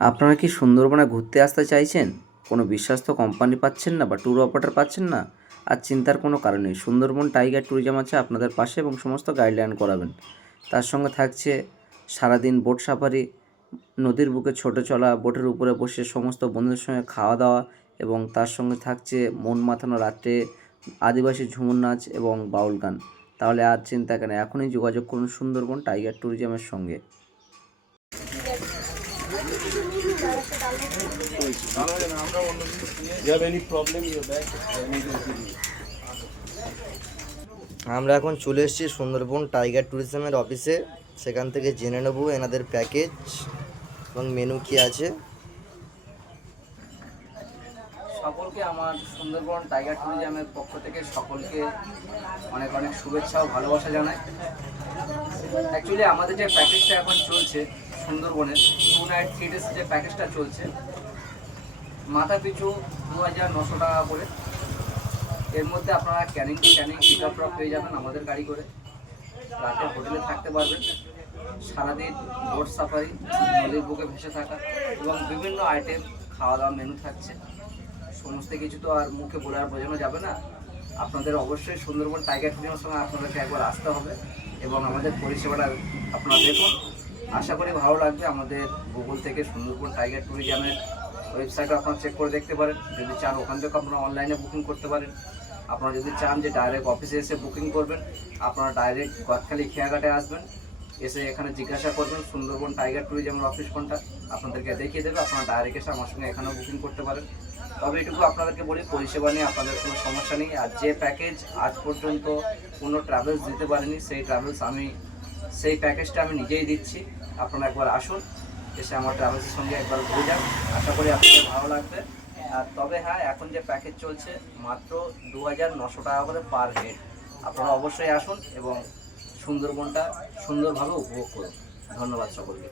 আপনারা কি সুন্দরবনে ঘুরতে আসতে চাইছেন? কোনো বিশ্বস্ত কোম্পানি পাচ্ছেন না বা ট্যুর অপারেটর পাচ্ছেন না? আর চিন্তার কোনো কারণ নেই। সুন্দরবন টাইগার ট্যুরিজম আছে আপনাদের পাশে এবং সমস্ত গাইডলাইন করাবেন। তার সঙ্গে থাকছে সারাদিন বোট সাফারি, নদীর বুকে ছোটে চলা, বোটের উপরে বসে সমস্ত বন্ধুদের সঙ্গে খাওয়া-দাওয়া এবং তার সঙ্গে থাকছে মন মাতানো রাত্রে আদিবাসী ঝুমুর নাচ এবং বাউল গান। তাহলে আর চিন্তা কেন? এখনই যোগাযোগ করুন সুন্দরবন টাইগার ট্যুরিজমের সঙ্গে। আমরা এখন চলে এসেছি সুন্দরবন টাইগার ট্যুরিজমের অফিসে। সেখান থেকে জেনে নেব এনাদের প্যাকেজ এবং মেনু কি আছে। সকলকে আমার সুন্দরবন টাইগার ট্যুরিজমের পক্ষ থেকে সকলকে অনেক অনেক শুভেচ্ছা ও ভালোবাসা জানাই। অ্যাকচুয়ালি আমাদের যে প্যাকেজটা এখন চলছে সুন্দরবনের 2 নাইট 3 ডেজ যে প্যাকেজটা চলছে, মাথা পিছু 2900 টাকা করে। এর মধ্যে আপনারা Canning to Canning pick up drop পেয়ে যাবেন আমাদের গাড়ি করে। রাতে হোটেলে থাকতে পারবেন। সারাদিন বোট সাফারি, নদীর বুকে ভেসে থাকা এবং বিভিন্ন আইটেম খাওয়া দাওয়া মেনু থাকছে। সমস্ত কিছু তো আর মুখে বলে আর বোঝানো যাবে না। আপনাদের অবশ্যই সুন্দরবন টাইগার ট্যুরিজমের সঙ্গে আপনাদেরকে একবার আসতে হবে এবং আমাদের পরিষেবাটা আপনারা দেখুন। আশা করি ভালো লাগবে। আমাদের গুগল থেকে সুন্দরবন টাইগার ট্যুরিজমের ওয়েবসাইটও আপনারা চেক করে দেখতে পারেন। যদি চান ওখান থেকে আপনারা অনলাইনে বুকিং করতে পারেন। আপনারা যদি চান যে ডাইরেক্ট অফিসে এসে বুকিং করবেন, আপনারা ডাইরেক্ট গদখালি খেয়াঘাটে আসবেন, এসে এখানে জিজ্ঞাসা করবেন সুন্দরবন টাইগার ট্যুরিজমের অফিস কোনটা, আপনাদেরকে দেখিয়ে দেবে। আপনারা ডাইরেক্ট এসে আমার সঙ্গে এখানেও বুকিং করতে পারেন। তবে এটুকু আপনাদেরকে বলি, পরিষেবা নিয়ে আপনাদের কোনো সমস্যা নেই। আর যে প্যাকেজ আজ পর্যন্ত কোনো ট্রাভেলস দিতে পারেনি, সেই প্যাকেজটা আমি নিজেই দিচ্ছি। আপনারা একবার আসুন, এসে আমার ট্রাভেলসের সঙ্গে একবার ঘুরে যান। আশা করি আপনাদের ভালো লাগবে। আর তবে হ্যাঁ, এখন যে প্যাকেজ চলছে মাত্র 2900 টাকা করে পার হেড। আপনারা অবশ্যই আসুন এবং সুন্দরবনটা সুন্দরভাবে উপভোগ করুন। ধন্যবাদ সকলকে।